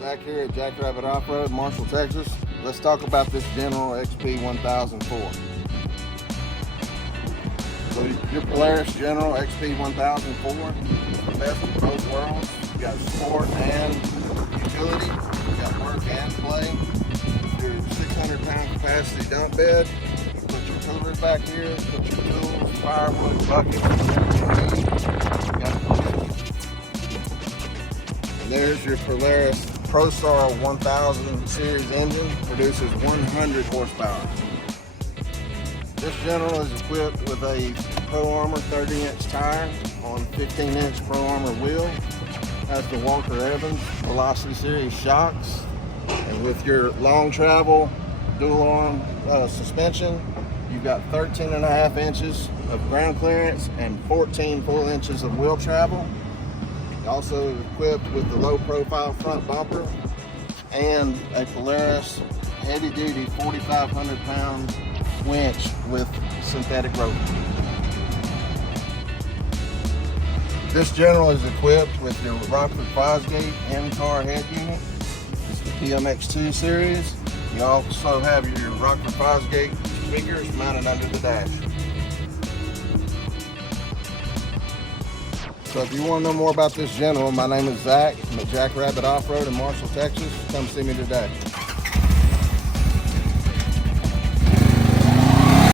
Zach here at Jack Rabbit Offroad, Marshall, Texas. Let's talk about this General XP 1004. So your Polaris General XP 1004, the best of both worlds. You got sport and utility. You got work and play. Your 600-pound capacity dump bed. You put your cooler back here. Put your tools, firewood, bucket, whatever you need. And there's your Polaris ProStar 1000 series engine. Produces 100 horsepower. This General is equipped with a Pro Armor 30-inch tire on 15-inch Pro Armor wheel. Has the Walker Evans Velocity Series shocks. And with your long travel dual arm suspension, you've got 13.5 inches of ground clearance and 14 full inches of wheel travel. Also equipped with the low profile front bumper and a Polaris heavy duty 4,500 pound winch with synthetic rope. This General is equipped with your Rockford Fosgate in-car head unit. It's the PMX2 series. You also have your Rockford Fosgate speakers mounted under the dash. So if you want to know more about this General, my name is Zach. I'm at Jack Rabbit Offroad in Marshall, Texas. Come see me today.